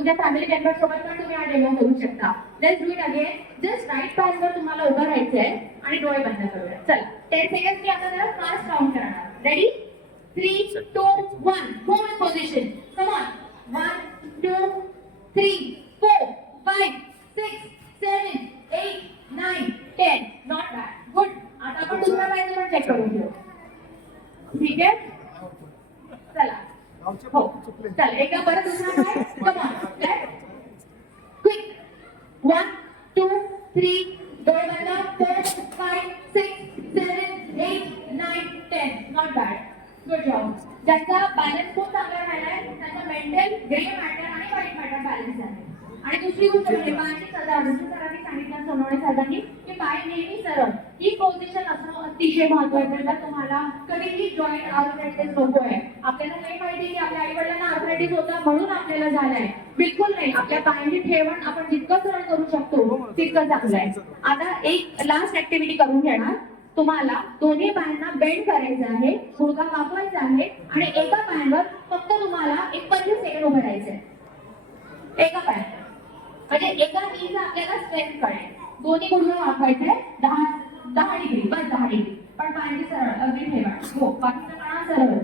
तुमच्या family member सोबत पण तुम्ही हा डेमो करू शकता. Let's do it again. Just right पायावर तुम्हाला उभं राहायचंय आणि डोळे बंद करूया. चला 10 सेकंड्स मी आता जरा फास्ट काउंट करणार. Ready? 3, 2, 1. Move in position. Come on. 1, 2, 3, 4, 5, 6, 7, 8, 9, 10. Not bad. Good. आता आपण दुसरा पाय पण चेक करून घेऊ. ठीक आहे? चला. हो. चल एकदा परत दुसरा पाय. Come on. लेफ्ट. क्विक. 1, 2, 3. डोळे बंद. 4, 5, 6, 7, 8, 9, 10. Not bad. Good job. ज्यांचा बॅलन्स खूप चांगला राहिलाय त्यांचा मेंटल ग्रे मॅटर आणि व्हाईट मॅटर बॅलन्स आहे. आणि दुसरी गोष्ट म्हणजे पायाची सजावट. जसं सरांनी सांगितलं सोनवणे साहेबांनी की पाय नेहमी सरळ. ही पोझिशन असणं अतिशय महत्वाचं आहे. जर तुम्हाला कधीही जॉईंट आर्थरायटिस नको आहे. आपल्याला नाही माहिती की आपल्या आई वडिलांना आर्थरायटिस होता म्हणून आपल्याला झालंय. बिलकुल नाही. आपल्या पायाची ठेवण आपण जितकं सरळ करू शकतो तितकं चांगलं आहे. आता एक लास्ट ऍक्टिव्हिटी करून घेणार. तुम्हाला दोन्ही पायांना बेंड करायचं आहे, गुडघा वाकवायचा आहे आणि एका पायावर फक्त तुम्हाला एक 25 सेकंड उभं राहायचंय. एका पायावर म्हणजे एका नीचा आपल्याला स्ट्रेंथ कळेल. दोन्ही गुडघे वाकवायचे 10 डिग्री, बस 10 डिग्री. पण पायांची सरळ अगदी ठेवा. हो, बाकीचा काना सरळ.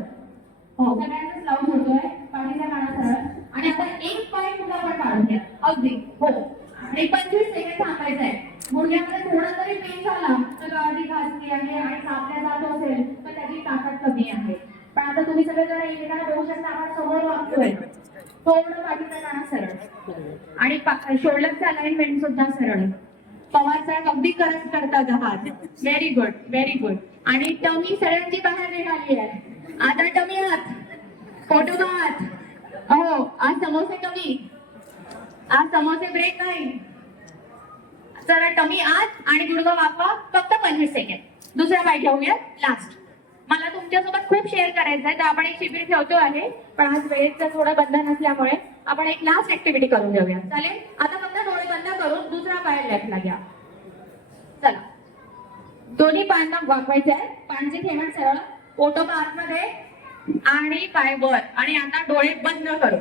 हो, सगळ्यांचा लावून होतोय. पाठीचा काना सरळ. आणि आता एक पाय पुन्हा पण काढून घ्या. अगदी. हो. आणि 25 सेकंड थांबायचं आहे. गुडघ्यामध्ये थोडा जरी पेन झाला तर गाडी घासली आहे आणि कापल्या जात असेल तर त्याची ताकद कमी आहे. पण आता तुम्ही सगळेजण एकमेकांना बघू शकता. आपण समोर वागतोय. थोडं पाठीचा काना सरळ आणि शोल्डरचं अलाइनमेंट सुद्धा सरळ. पवार साहेब अगदी करेक्ट करतात आहात. Very good, very good. आणि टमी सगळ्यांची बाहेर निघाली आहे. आता टमी आत, फोटो आत. हो, आज समोसे कमी, आज समोसे ब्रेक नाही. चला टमी आत आणि गुडघा वाकवा. फक्त 25 सेकंड. दुसरा पाय घेऊया लास्ट. मला तुमच्यासोबत खूप शेअर करायचं आहे तर आपण एक शिबिर ठेवतो आहे. पण आज वेळेचं थोडं बंधन असल्यामुळे आपण एक लास्ट ऍक्टिव्हिटी करून घेऊया. चालेल? आता फक्त डोळे बंद करून दुसरा पाय लेफ्टला घ्या. चला. दोन्ही पायांना वाकवायचे आहे. पायांची ठेवण सरळ. पोटो आतमध्ये आणि पाय वर. आणि आता डोळे बंद करू.